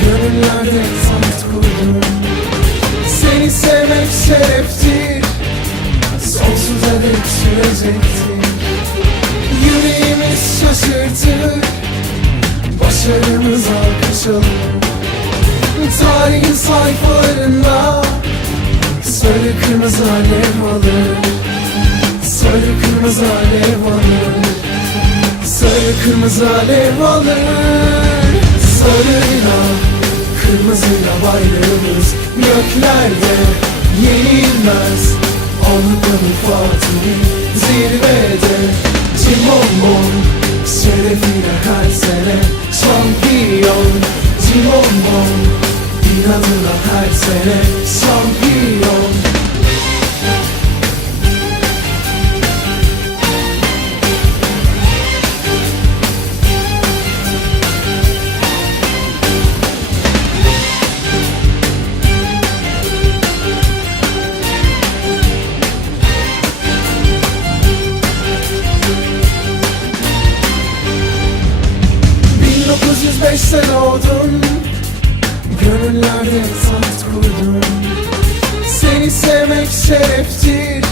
Gönüllerde taht kurdum. Seni sevmek şereftir Sonsuza dek sürecektir. Yüreğimiz şaşırtır. Başarımız alkış alır. Tarihin sayfalarında Sarı kırmızı alev alır. Sarı kırmızı alev alır kırmızı alev alır Sarıyla kırmızıyla bayrağımız Göklerde yenilmez. Avrupa'nın Fatih'i zirvede Cimbom şerefiyle her sene Şampiyon. Cimbom inadına her sene Şampiyon ...1905'te doğdun Gönüllerde taht kurdun Seni sevmek şereftir.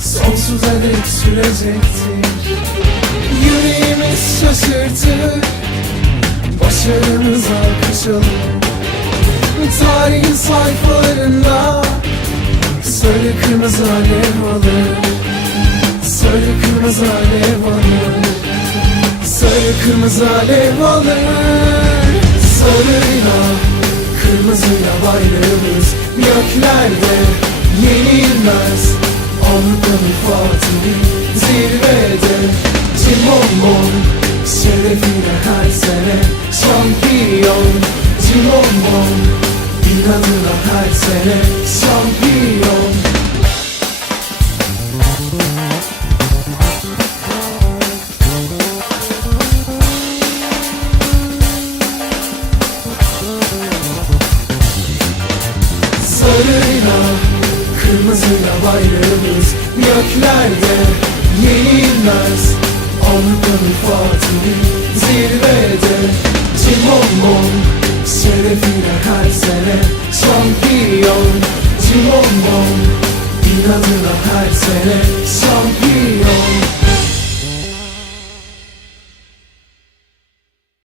Sonsuza dek sürecektir. Yüreğimiz şaşırtır. Başarımız alkış alır Tarihin sayfalarında Sarı kırmızı alev alır. Sarı kırmızı alev Sarı kırmızı alev alır Sarıyla kırmızıyla bayrağımız Göklerde yenilmez. Avrupa'nın Fatih'i zirvede Cimbom şerefiyle her sene Şampiyon. Cimbom inadına her sene Şampiyon Sarıyla kırmızıyla bayrağımız Göklerde yenilmez. Avrupa'nın Fatih'i zirvede Cimbom şerefiyle her sene Şampiyon Cimbom inadına her sene